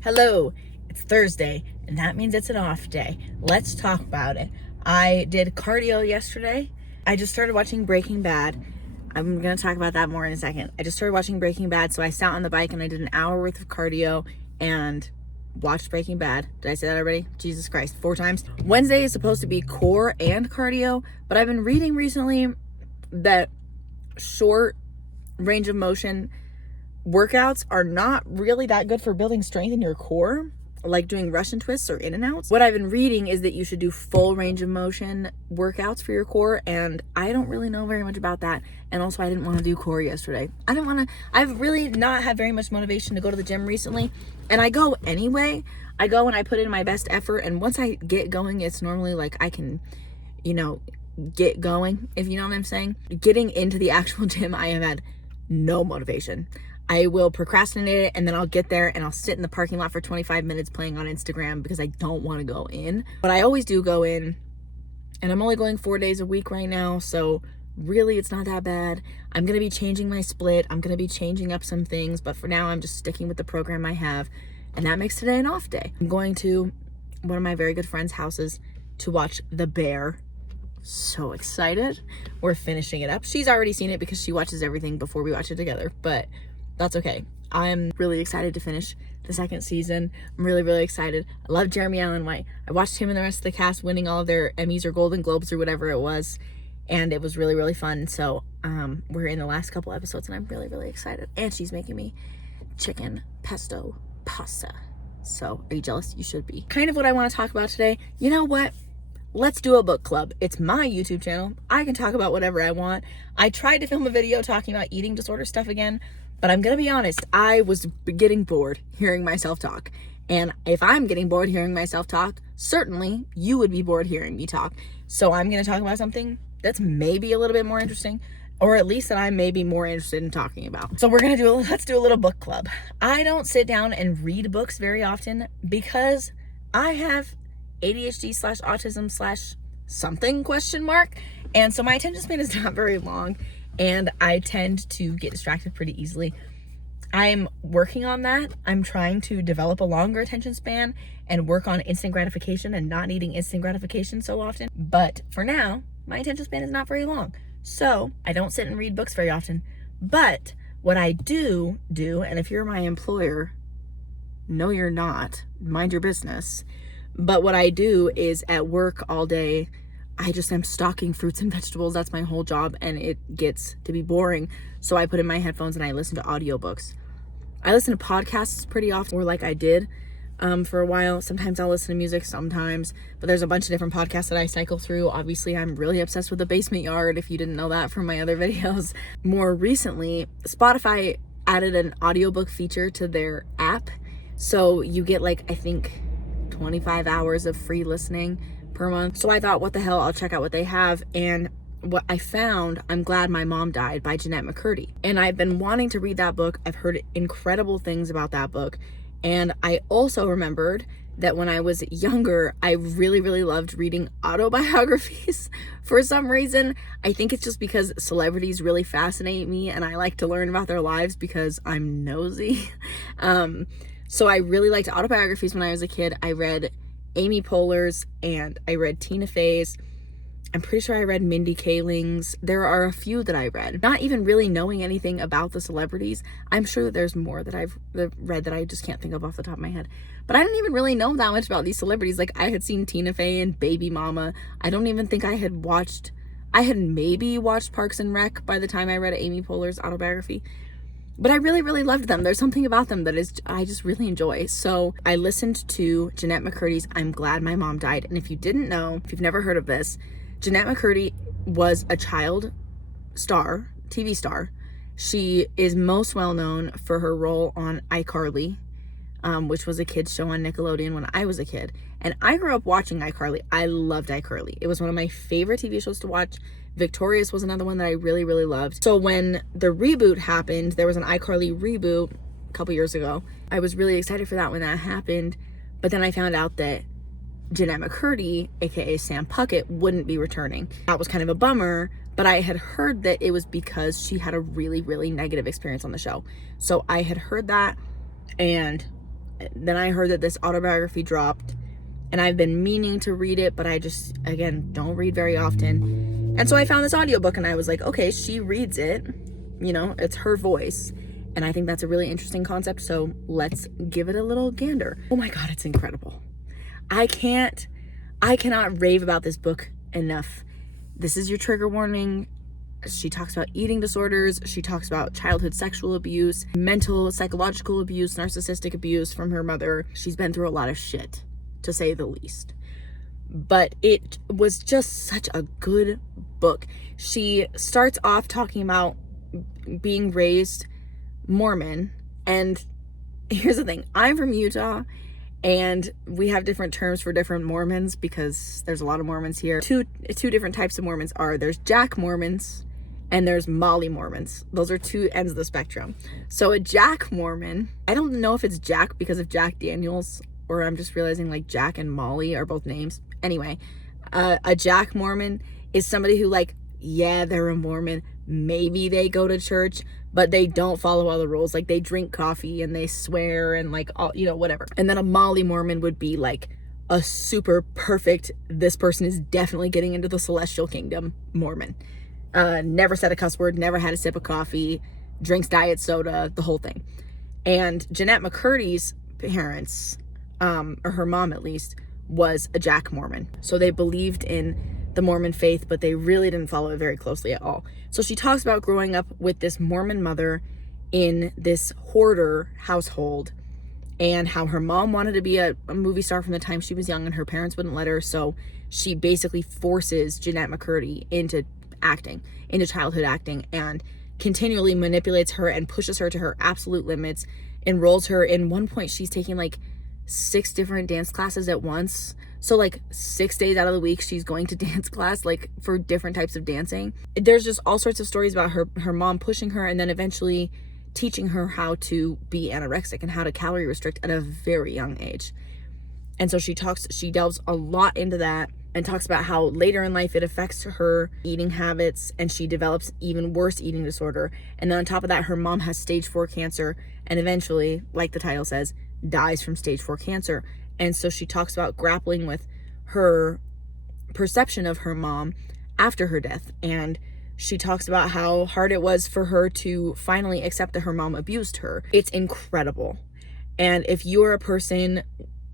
Hello, it's Thursday, and that means it's an off day. Let's talk about it. I did cardio yesterday. I just started watching Breaking Bad. I'm going to talk about that more in a second. I just started watching Breaking Bad, so I sat on the bike and I did an hour worth of cardio and watched Breaking Bad. Did I say that already? Jesus Christ, 4 times. Wednesday is supposed to be core and cardio, but I've been reading recently that short range of motion workouts are not really that good for building strength in your core, like doing Russian twists or in and outs. What I've been reading is that you should do full range of motion workouts for your core, and I don't really know very much about that. And also I didn't want to do core yesterday. I've really not had very much motivation to go to the gym recently, and I go anyway. I go and I put in my best effort, and once I get going, it's normally like I can, get going, if you know what I'm saying. Getting into the actual gym, I have had no motivation. I will procrastinate it, and then I'll get there and I'll sit in the parking lot for 25 minutes playing on Instagram because I don't want to go in. But I always do go in, and I'm only going 4 days a week right now, so really it's not that bad. I'm going to be changing my split. I'm going to be changing up some things, but for now I'm just sticking with the program I have, and that makes today an off day. I'm going to one of my very good friends' houses to watch The Bear. So excited. We're finishing it up. She's already seen it because she watches everything before we watch it together, but that's okay. I'm really excited to finish the second season. I'm really, really excited. I love Jeremy Allen White. I watched him and the rest of the cast winning all of their Emmys or Golden Globes or whatever it was, and it was really, really fun. So we're in the last couple episodes, and I'm really, really excited. And she's making me chicken pesto pasta. So are you jealous? You should be. Kind of what I want to talk about today. You know what? Let's do a book club. It's my YouTube channel. I can talk about whatever I want. I tried to film a video talking about eating disorder stuff again, but I'm going to be honest, I was getting bored hearing myself talk. And if I'm getting bored hearing myself talk, certainly you would be bored hearing me talk. So I'm going to talk about something that's maybe a little bit more interesting, or at least that I may be more interested in talking about. So let's do a little book club. I don't sit down and read books very often because I have ADHD/autism/something ? And so my attention span is not very long, and I tend to get distracted pretty easily. I'm working on that. I'm trying to develop a longer attention span and work on instant gratification and not needing instant gratification so often. But for now, my attention span is not very long. So I don't sit and read books very often. But what I do, and if you're my employer, no, you're not. Mind your business. But what I do is at work all day, I just am stocking fruits and vegetables. That's my whole job, and it gets to be boring. So I put in my headphones and I listen to audiobooks. I listen to podcasts pretty often, or like I did for a while. Sometimes I'll listen to music, sometimes. But there's a bunch of different podcasts that I cycle through. Obviously, I'm really obsessed with The Basement Yard, if you didn't know that from my other videos. More recently, Spotify added an audiobook feature to their app. So you get I think 25 hours of free listening per month. So I thought, what the hell, I'll check out what they have. And what I found, I'm Glad My Mom Died by Jennette McCurdy. And I've been wanting to read that book. I've heard incredible things about that book. And I also remembered that when I was younger, I really, really loved reading autobiographies for some reason. I think it's just because celebrities really fascinate me, and I like to learn about their lives because I'm nosy. So I really liked autobiographies when I was a kid. I read Amy Poehler's, and I read Tina Fey's. I'm pretty sure I read Mindy Kaling's. There are a few that I read. Not even really knowing anything about the celebrities. I'm sure that there's more that I've read that I just can't think of off the top of my head. But I didn't even really know that much about these celebrities. I had seen Tina Fey and Baby Mama. I don't even think I had maybe watched Parks and Rec by the time I read Amy Poehler's autobiography. But I really, really loved them. There's something about them that I just really enjoy. So I listened to Jennette McCurdy's I'm Glad My Mom Died. And if you didn't know, if you've never heard of this, Jennette McCurdy was a child star, TV star. She is most well known for her role on iCarly, which was a kid's show on Nickelodeon when I was a kid. And I grew up watching iCarly. I loved iCarly. It was one of my favorite TV shows to watch. Victorious was another one that I really, really loved. So when the reboot happened, there was an iCarly reboot a couple years ago. I was really excited for that when that happened. But then I found out that Jennette McCurdy, aka Sam Puckett, wouldn't be returning. That was kind of a bummer, but I had heard that it was because she had a really, really negative experience on the show. So I had heard that, and then I heard that this autobiography dropped, and I've been meaning to read it, but I just, again, don't read very often. And so I found this audiobook, and I was like, okay, she reads it, you know, it's her voice. And I think that's a really interesting concept, so let's give it a little gander. Oh my God, it's incredible. I cannot rave about this book enough. This is your trigger warning. She talks about eating disorders. She talks about childhood sexual abuse, mental, psychological abuse, narcissistic abuse from her mother. She's been through a lot of shit, to say the least. But it was just such a good book. She starts off talking about being raised Mormon, and here's the thing, I'm from Utah, and we have different terms for different Mormons because there's a lot of Mormons here. Two different types of Mormons there's Jack Mormons and there's Molly Mormons. Those are two ends of the spectrum. So a Jack Mormon, I don't know if it's Jack because of Jack Daniels, or I'm just realizing like Jack and Molly are both names. Anyway, a Jack Mormon is somebody who, like, yeah, they're a Mormon, maybe they go to church, but they don't follow all the rules. Like, they drink coffee and they swear and, like, all, you know, whatever. And then a Molly Mormon would be like a super perfect, this person is definitely getting into the celestial kingdom Mormon. Never said a cuss word, never had a sip of coffee, drinks diet soda, the whole thing. And Jennette McCurdy's parents, or her mom at least, was a Jack Mormon. So they believed in the Mormon faith, but they really didn't follow it very closely at all. So she talks about growing up with this Mormon mother in this hoarder household, and how her mom wanted to be a movie star from the time she was young, and her parents wouldn't let her. So she basically forces Jennette McCurdy into acting, into childhood acting, and continually manipulates her and pushes her to her absolute limits, enrolls her. In one point, she's taking like 6 different dance classes at once. So like 6 days out of the week, she's going to dance class, like for different types of dancing. There's just all sorts of stories about her mom pushing her and then eventually teaching her how to be anorexic and how to calorie restrict at a very young age. And so she delves a lot into that and talks about how later in life it affects her eating habits, and she develops even worse eating disorder. And then on top of that, her mom has stage 4 cancer and eventually, like the title says, dies from stage 4 cancer. And so she talks about grappling with her perception of her mom after her death. And she talks about how hard it was for her to finally accept that her mom abused her. It's incredible. And if you're a person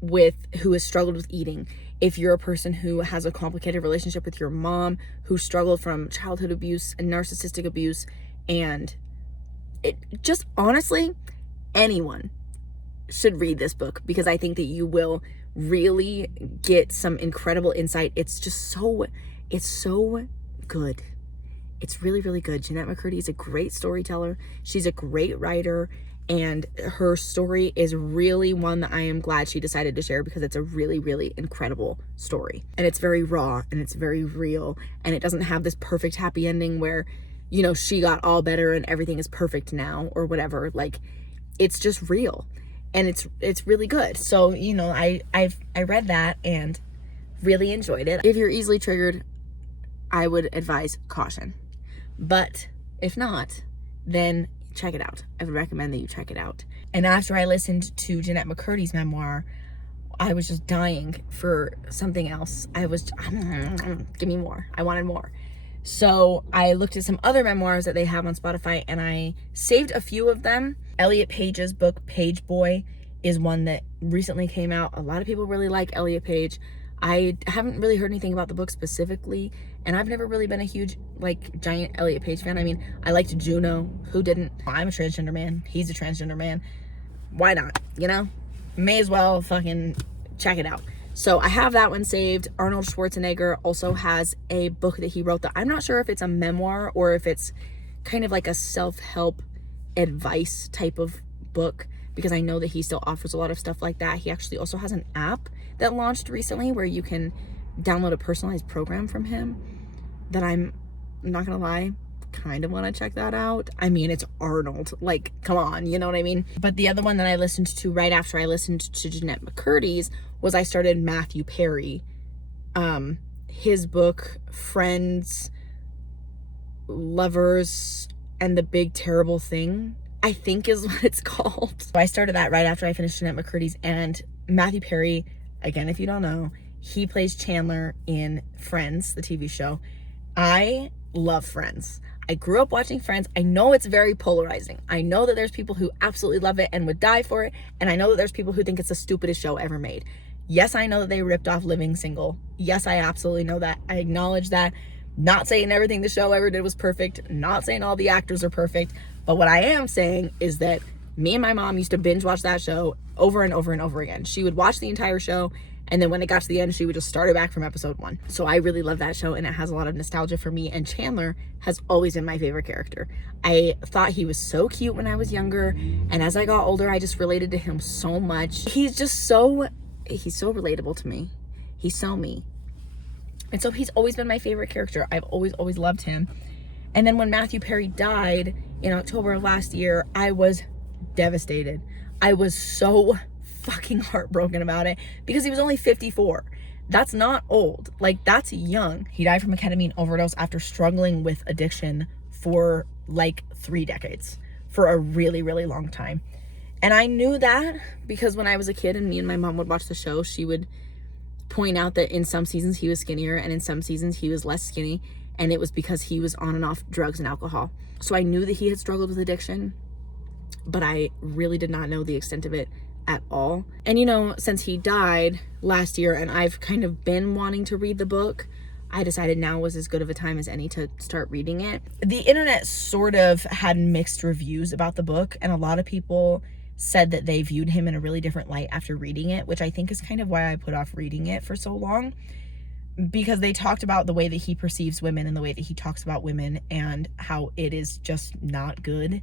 who has struggled with eating, if you're a person who has a complicated relationship with your mom, who struggled from childhood abuse and narcissistic abuse, and it just honestly, anyone should read this book, because I think that you will really get some incredible insight. It's so good. It's really, really good. Jennette McCurdy is a great storyteller. She's a great writer, and her story is really one that I am glad she decided to share, because it's a really, really incredible story. And it's very raw and it's very real, and it doesn't have this perfect happy ending where, you know, she got all better and everything is perfect now or whatever. Like, it's just real. And it's really good. So, you know, I read that and really enjoyed it. If you're easily triggered, I would advise caution. But if not, then check it out. I would recommend that you check it out. And after I listened to Jennette McCurdy's memoir, I was just dying for something else. I was, give me more. I wanted more. So I looked at some other memoirs that they have on Spotify, and I saved a few of them. Elliot Page's book, Page Boy, is one that recently came out. A lot of people really like Elliot Page. I haven't really heard anything about the book specifically, and I've never really been a huge, like, giant Elliot Page fan. I mean, I liked Juno. Who didn't? I'm a transgender man. He's a transgender man. Why not? You know? May as well fucking check it out. So I have that one saved. Arnold Schwarzenegger also has a book that he wrote that I'm not sure if it's a memoir or if it's kind of like a self-help advice type of book, because I know that he still offers a lot of stuff like that. He actually also has an app that launched recently where you can download a personalized program from him that I'm not gonna lie, kind of want to check that out. I mean, it's Arnold, like, come on, you know what I mean? But the other one that I listened to right after I listened to Jennette McCurdy's was I started Matthew Perry. His book, Friends, Lovers, and the Big Terrible Thing. I think is what it's called. So I started that right after I finished Jeanette McCurdy's. And Matthew Perry, again, if you don't know, he plays Chandler in Friends, the TV show. I love Friends. I grew up watching Friends. I know it's very polarizing. I know that there's people who absolutely love it and would die for it. And I know that there's people who think it's the stupidest show ever made. Yes, I know that they ripped off Living Single. Yes, I absolutely know that. I acknowledge that. Not saying everything the show ever did was perfect. Not saying all the actors are perfect. But what I am saying is that me and my mom used to binge watch that show over and over and over again. She would watch the entire show, and then when it got to the end, she would just start it back from episode 1. So I really love that show, and it has a lot of nostalgia for me. And Chandler has always been my favorite character. I thought he was so cute when I was younger, and as I got older, I just related to him so much. He's so relatable to me. He's so me. And so he's always been my favorite character. I've always loved him. And then when Matthew Perry died in October of last year, I was devastated. I was so fucking heartbroken about it because he was only 54. That's not old. Like, that's young. He died from a ketamine overdose after struggling with addiction for like 3 decades, for a really, really long time. And I knew that because when I was a kid and me and my mom would watch the show, she would point out that in some seasons he was skinnier and in some seasons he was less skinny, and it was because he was on and off drugs and alcohol. So I knew that he had struggled with addiction, but I really did not know the extent of it at all. And you know, since he died last year and I've kind of been wanting to read the book, I decided now was as good of a time as any to start reading it. The internet sort of had mixed reviews about the book, and a lot of people said that they viewed him in a really different light after reading it, which I think is kind of why I put off reading it for so long, because they talked about the way that he perceives women and the way that he talks about women and how it is just not good.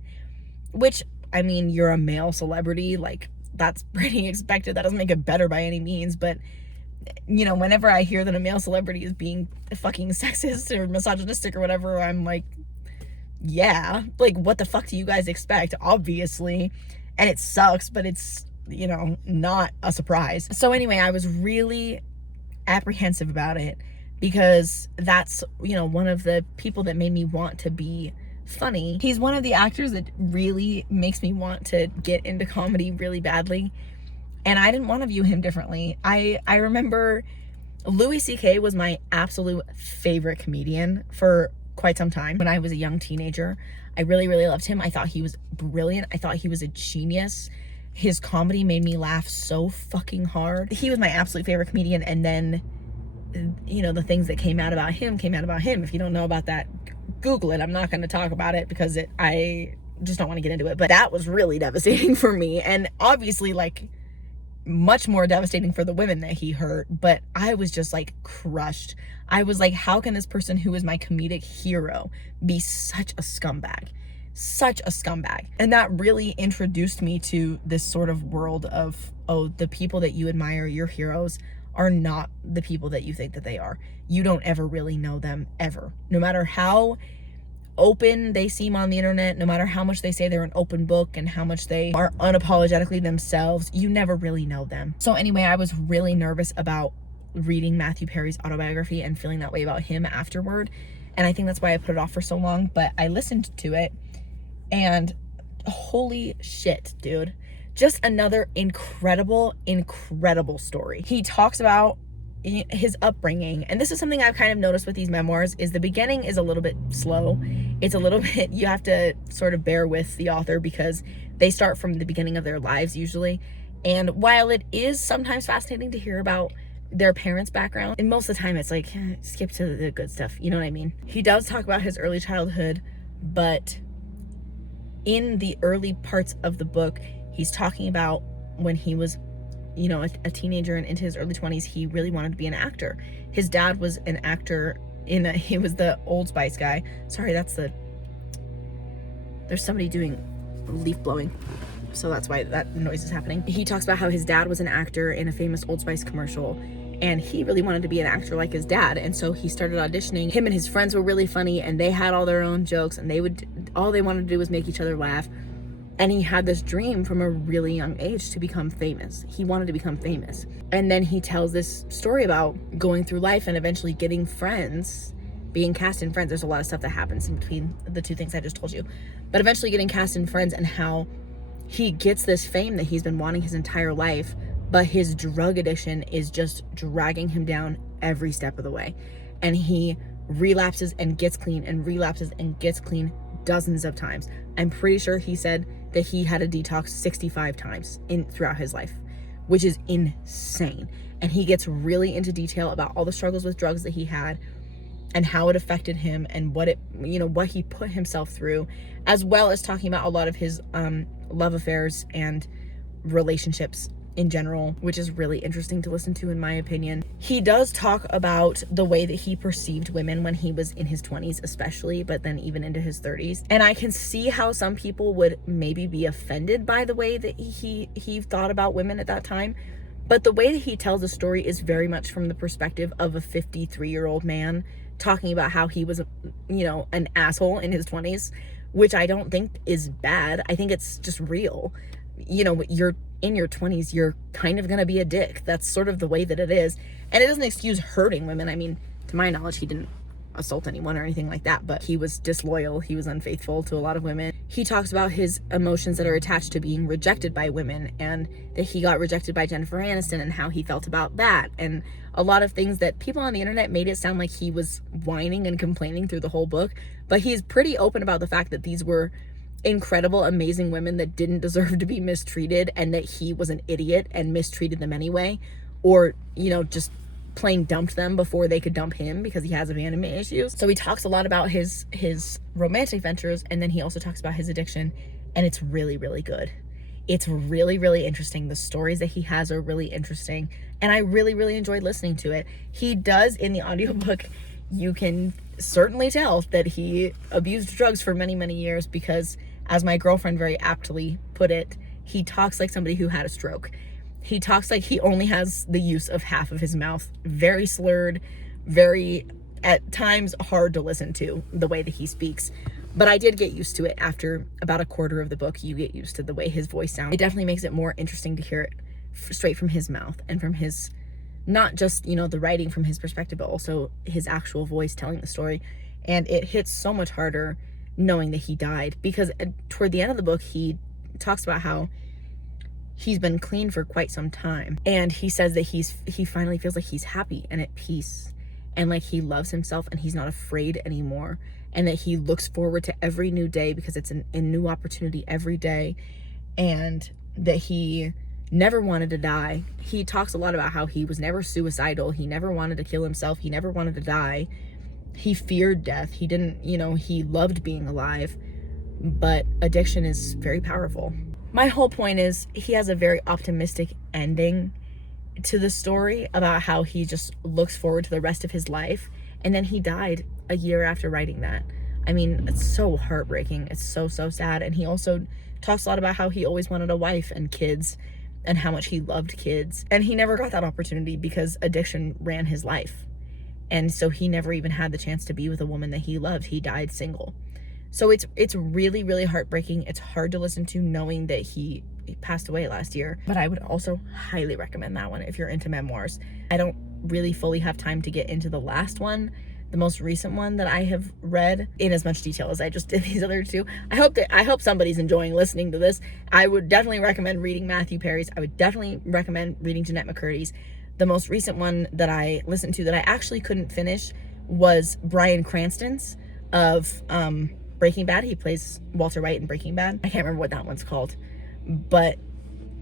Which, I mean, you're a male celebrity, like, that's pretty expected. That doesn't make it better by any means, but you know, whenever I hear that a male celebrity is being fucking sexist or misogynistic or whatever, I'm like, yeah, like, what the fuck do you guys expect? Obviously. And it sucks, but it's, you know, not a surprise. So anyway, I was really apprehensive about it because that's, you know, one of the people that made me want to be funny. He's one of the actors that really makes me want to get into comedy really badly. And I didn't want to view him differently. I remember Louis C.K. was my absolute favorite comedian for quite some time. When I was a young teenager, I really, really loved him. I thought he was brilliant. I thought he was a genius. His comedy made me laugh so fucking hard. He was my absolute favorite comedian. And then, you know, the things that came out about him. If you don't know about that, Google it. I'm not going to talk about it because I just don't want to get into it. But that was really devastating for me. And obviously, like, much more devastating for the women that he hurt. But I was just like crushed. I was like, how can this person who is my comedic hero be such a scumbag? Such a scumbag. And that really introduced me to this sort of world of, oh, the people that you admire, your heroes, are not the people that you think that they are. You don't ever really know them, ever. No matter how open they seem on the internet, no matter how much they say they're an open book and how much they are unapologetically themselves, you never really know them. So anyway, I was really nervous about reading Matthew Perry's autobiography and feeling that way about him afterward. And I think that's why I put it off for so long, but I listened to it and holy shit, dude. Just another incredible, incredible story. He talks about his upbringing, and this is something I've kind of noticed with these memoirs, is the beginning is a little bit slow. It's a little bit, you have to sort of bear with the author because they start from the beginning of their lives usually. And while it is sometimes fascinating to hear about their parents' background, and most of the time it's like, skip to the good stuff, you know what I mean? He does talk about his early childhood, but in the early parts of the book, he's talking about when he was, you know, a teenager and into his early 20s, he really wanted to be an actor. His dad was an actor he was the Old Spice guy. Sorry, there's somebody doing leaf blowing. So that's why that noise is happening. He talks about how his dad was an actor in a famous Old Spice commercial, and he really wanted to be an actor like his dad. And so he started auditioning. Him and his friends were really funny, and they had all their own jokes, and all they wanted to do was make each other laugh. And he had this dream from a really young age to become famous. He wanted to become famous. And then he tells this story about going through life and eventually getting friends being cast in Friends. There's a lot of stuff that happens in between the two things I just told you. But eventually getting cast in Friends, and how he gets this fame that he's been wanting his entire life, but his drug addiction is just dragging him down every step of the way. And he relapses and gets clean and relapses and gets clean dozens of times. I'm pretty sure he said that he had a detox 65 times throughout his life, which is insane. And he gets really into detail about all the struggles with drugs that he had and how it affected him and what he put himself through, as well as talking about a lot of his love affairs and relationships in general, which is really interesting to listen to, in my opinion. He does talk about the way that he perceived women when he was in his 20s especially, but then even into his 30s. And I can see how some people would maybe be offended by the way that he thought about women at that time. But the way that he tells the story is very much from the perspective of a 53-year-old man talking about how he was, an asshole in his 20s, which I don't think is bad. I think it's just real. You're in your 20s, you're kind of gonna be a dick. That's sort of the way that it is. And it doesn't excuse hurting women. I mean, to my knowledge, he didn't assault anyone or anything like that, but he was disloyal. He was unfaithful to a lot of women. He talks about his emotions that are attached to being rejected by women, and that he got rejected by Jennifer Aniston and how he felt about that. And a lot of things that people on the internet made it sound like he was whining and complaining through the whole book. But he's pretty open about the fact that these were incredible, amazing women that didn't deserve to be mistreated, and that he was an idiot and mistreated them anyway, or just plain dumped them before they could dump him because he has abandonment issues. So he talks a lot about his romantic ventures, and then he also talks about his addiction, and it's really, really good. It's really, really interesting. The stories that he has are really interesting, and I really, really enjoyed listening to it. He does, in the audiobook, you can certainly tell that he abused drugs for many, many years, because, as my girlfriend very aptly put it, he talks like somebody who had a stroke. He talks like he only has the use of half of his mouth, very slurred, very, at times, hard to listen to, the way that he speaks. But I did get used to it. After about a quarter of the book, you get used to the way his voice sounds. It definitely makes it more interesting to hear it straight from his mouth, and from his, not just, the writing from his perspective, but also his actual voice telling the story. And it hits so much harder knowing that he died, because toward the end of the book, he talks about how he's been clean for quite some time, and he says that he finally feels like he's happy and at peace, and like he loves himself, and he's not afraid anymore, and that he looks forward to every new day because it's a new opportunity every day, and that he never wanted to die. He talks a lot about how he was never suicidal. He never wanted to kill himself. He never wanted to die. He feared death. He didn't, he loved being alive, but addiction is very powerful. My whole point is, he has a very optimistic ending to the story about how he just looks forward to the rest of his life. And then he died a year after writing that. I mean, it's so heartbreaking. It's so, so sad. And he also talks a lot about how he always wanted a wife and kids, and how much he loved kids. And he never got that opportunity because addiction ran his life. And so he never even had the chance to be with a woman that he loved. He died single. So it's really, really heartbreaking. It's hard to listen to, knowing that he passed away last year. But I would also highly recommend that one if you're into memoirs. I don't really fully have time to get into the last one, the most recent one that I have read, in as much detail as I just did these other two. I hope somebody's enjoying listening to this. I would definitely recommend reading Matthew Perry's. I would definitely recommend reading Jennette McCurdy's. The most recent one that I listened to that I actually couldn't finish was Bryan Cranston's of Breaking Bad. He plays Walter White in Breaking Bad. I can't remember what that one's called, but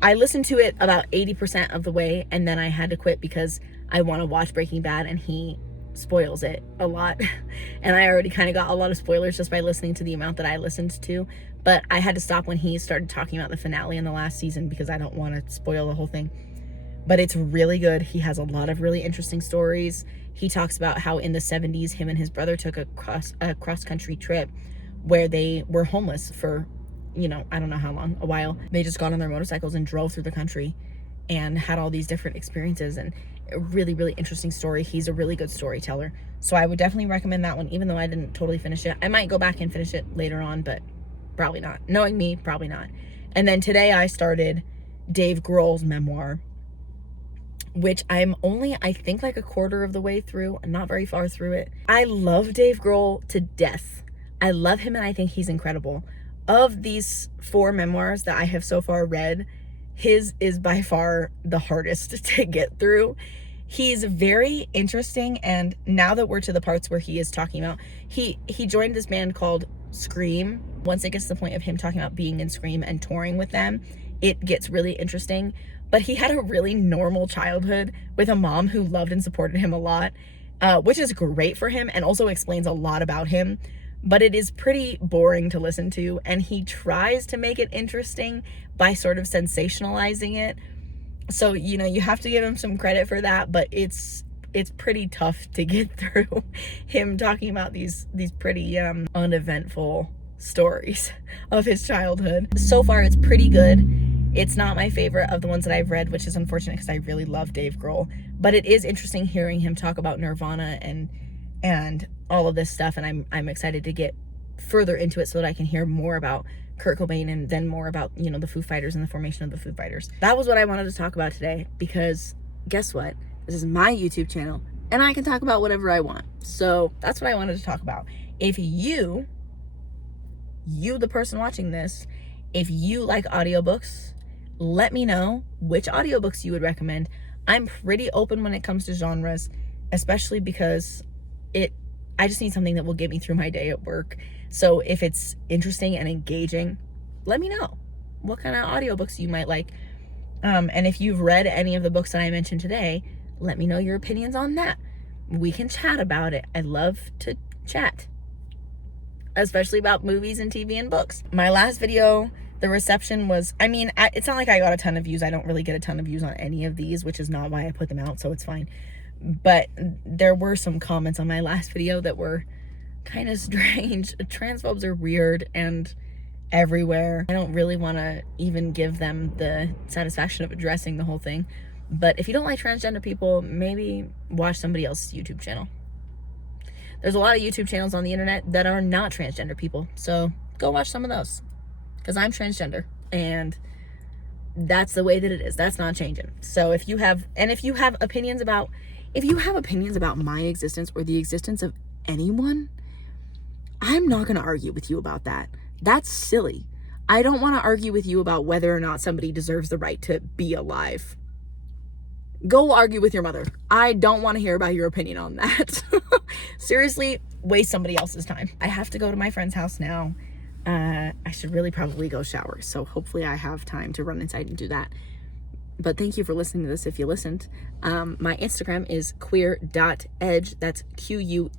I listened to it about 80% of the way, and then I had to quit because I want to watch Breaking Bad, and he spoils it a lot. And I already kind of got a lot of spoilers just by listening to the amount that I listened to. But I had to stop when he started talking about the finale in the last season because I don't want to spoil the whole thing. But it's really good. He has a lot of really interesting stories. He talks about how in the 70s, him and his brother took a cross-country trip where they were homeless for, I don't know how long, a while. They just got on their motorcycles and drove through the country and had all these different experiences, and a really, really interesting story. He's a really good storyteller. So I would definitely recommend that one, even though I didn't totally finish it. I might go back and finish it later on, but probably not. Knowing me, probably not. And then today I started Dave Grohl's memoir, which I'm only, I think, like a quarter of the way through. I'm not very far through it. I love Dave Grohl to death. I love him and I think he's incredible. Of these 4 memoirs that I have so far read, his is by far the hardest to get through. He's very interesting, and now that we're to the parts where he is talking about, he joined this band called Scream. Once it gets to the point of him talking about being in Scream and touring with them, it gets really interesting. But he had a really normal childhood with a mom who loved and supported him a lot, which is great for him and also explains a lot about him. But it is pretty boring to listen to, and he tries to make it interesting by sort of sensationalizing it. So, you know, you have to give him some credit for that, but it's pretty tough to get through him talking about these pretty uneventful stories of his childhood. So far, it's pretty good. It's not my favorite of the ones that I've read, which is unfortunate because I really love Dave Grohl. But it is interesting hearing him talk about Nirvana and all of this stuff, and I'm excited to get further into it so that I can hear more about Kurt Cobain and then more about, you know, the Foo Fighters and the formation of the Foo Fighters. That was what I wanted to talk about today, because guess what? This is my YouTube channel and I can talk about whatever I want. So that's what I wanted to talk about. If you the person watching this, if you like audiobooks, let me know which audiobooks you would recommend. I'm pretty open when it comes to genres, especially because I just need something that will get me through my day at work. So if it's interesting and engaging, let me know what kind of audiobooks you might like. And if you've read any of the books that I mentioned today, let me know your opinions on that. We can chat about it. I love to chat, especially about movies and TV and books. My last video, the reception was, I mean, it's not like I got a ton of views. I don't really get a ton of views on any of these, which is not why I put them out, so it's fine. But there were some comments on my last video that were kind of strange. Transphobes are weird and everywhere. I don't really want to even give them the satisfaction of addressing the whole thing. But if you don't like transgender people, maybe watch somebody else's YouTube channel. There's a lot of YouTube channels on the internet that are not transgender people, so go watch some of those. Because I'm transgender, and that's the way that it is. That's not changing. So if you have opinions about my existence or the existence of anyone, I'm not going to argue with you about that. That's silly. I don't want to argue with you about whether or not somebody deserves the right to be alive. Go argue with your mother. I don't want to hear about your opinion on that. Seriously, waste somebody else's time. I have to go to my friend's house now. I should really probably go shower, so hopefully I have time to run inside and do that. But thank you for listening to this if you listened. My Instagram is queer.edge. That's queer.edge.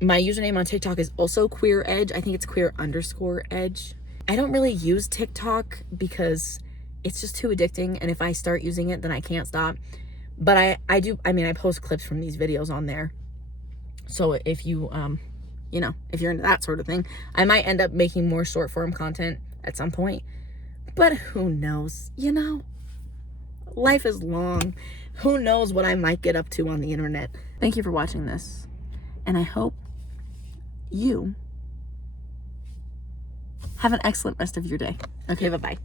My username on TikTok is also queer-edge. I think it's queer_edge. I don't really use TikTok because it's just too addicting, and if I start using it, then I can't stop. But I post clips from these videos on there. So if you, if you're into that sort of thing, I might end up making more short form content at some point. But who knows? Life is long. Who knows what I might get up to on the internet. Thank you for watching this. And I hope you have an excellent rest of your day. Okay, bye-bye.